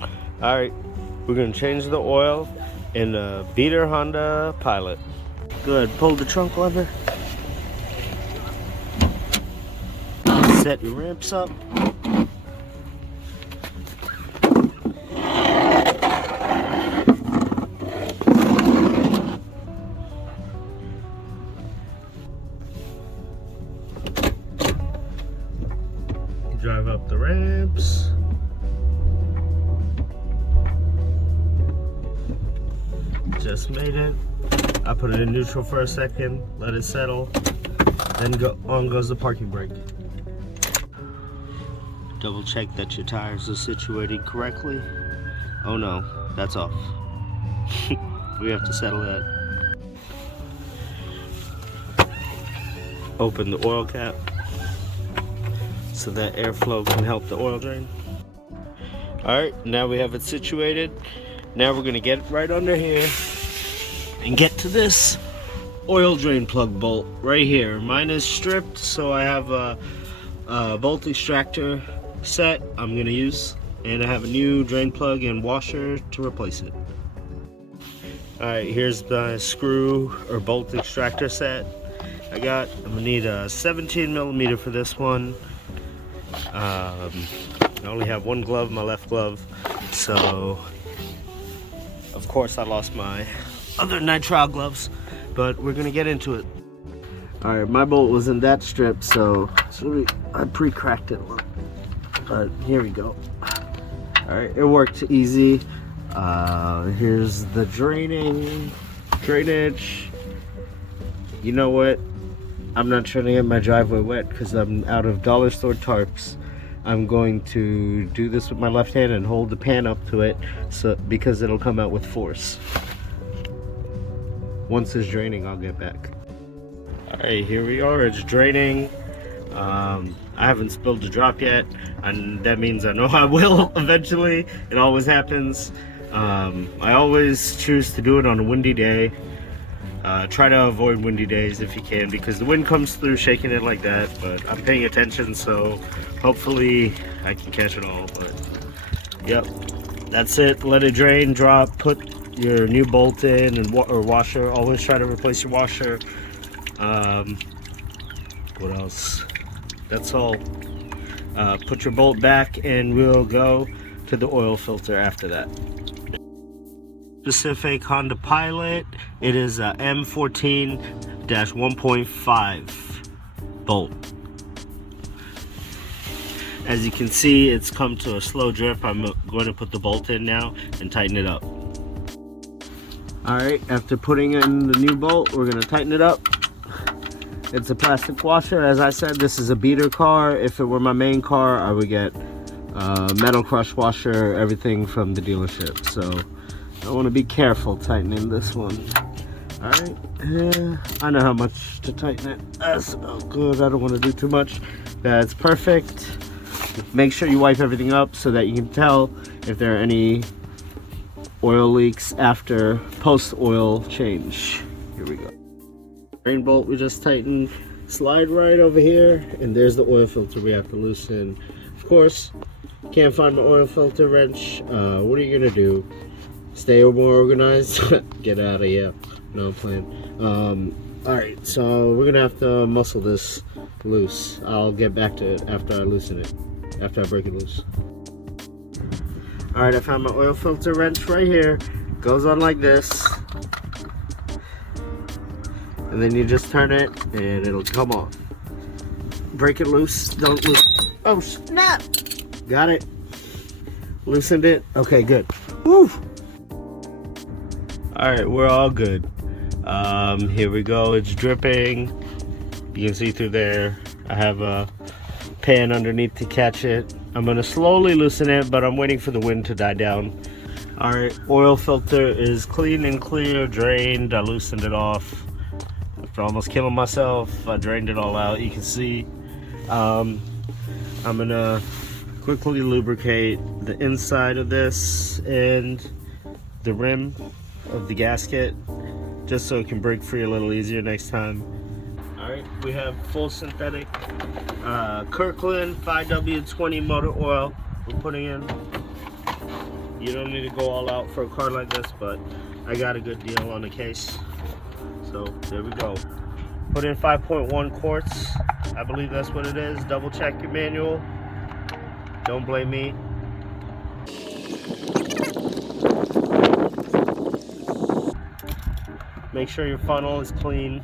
All right, we're gonna change the oil in a beater Honda Pilot. Good, pull the trunk lever. Set your ramps up. Drive up the ramps. Just made it. I put it in neutral for a second, let it settle, then on goes the parking brake. Double check that your tires are situated correctly. Oh no, that's off. We have to settle that. Open the oil cap so that airflow can help the oil drain. Alright, now we have it situated. Now we're gonna get right under here and get to this oil drain plug bolt right here. Mine is stripped, so I have a bolt extractor set I'm gonna use, and I have a new drain plug and washer to replace it. Alright, here's the screw or bolt extractor set I'm gonna need a 17mm for this one. I only have one glove, my left glove, so of course I lost my other nitrile gloves, but we're gonna get into it. All right, my bolt wasn't that stripped, so I pre-cracked it a little, but here we go. All right, it worked easy. Here's the drainage. You know what? I'm not trying to get my driveway wet because I'm out of dollar store tarps. I'm going to do this with my left hand and hold the pan up to it, so because it'll come out with force. Once it's draining, I'll get back. All right, here we are. It's draining. I haven't spilled a drop yet, and that means I know I will eventually. It always happens. I always choose to do it on a windy day. Try to avoid windy days if you can, because the wind comes through shaking it like that, but I'm paying attention, so hopefully I can catch it all. But yep, that's it. Let it drain, drop, put your new bolt in and or washer. Always try to replace your washer. What else? That's all. Put your bolt back and we'll go to the oil filter after that. Specific Honda Pilot. It is a M14-1.5 bolt. As you can see, it's come to a slow drip. I'm going to put the bolt in now and tighten it up. Alright, after putting in the new bolt, we're going to tighten it up. It's a plastic washer. As I said, this is a beater car. If it were my main car, I would get metal crush washer, everything from the dealership. So I want to be careful tightening this one. Alright, I know how much to tighten it. That's about good. I don't want to do too much. That's perfect. Make sure you wipe everything up so that you can tell if there are any oil leaks after post-oil change. Here we go. Drain bolt we just tightened. Slide right over here, and there's the oil filter we have to loosen. Of course, can't find my oil filter wrench. What are you gonna do? Stay more organized? Get out of here. No plan. Alright, so we're gonna have to muscle this loose. I'll get back to it after I loosen it, after I break it loose. Alright, I found my oil filter wrench right here. Goes on like this, and then you just turn it and it'll come off. Break it loose. Don't lose. Oh snap! Got it. Loosened it. Okay, good. Woo! Alright, we're all good. Here we go. It's dripping. You can see through there. I have a pan underneath to catch it. I'm going to slowly loosen it, but I'm waiting for the wind to die down. Alright, oil filter is clean and clear, drained. I loosened it off. After almost killing myself, I drained it all out. You can see. I'm going to quickly lubricate the inside of this and the rim of the gasket, just so it can break free a little easier next time. Alright, we have full synthetic Kirkland 5W20 motor oil we're putting in. You don't need to go all out for a car like this, but I got a good deal on the case. So there we go. Put in 5.1 quarts. I believe that's what it is. Double check your manual. Don't blame me. Make sure your funnel is clean.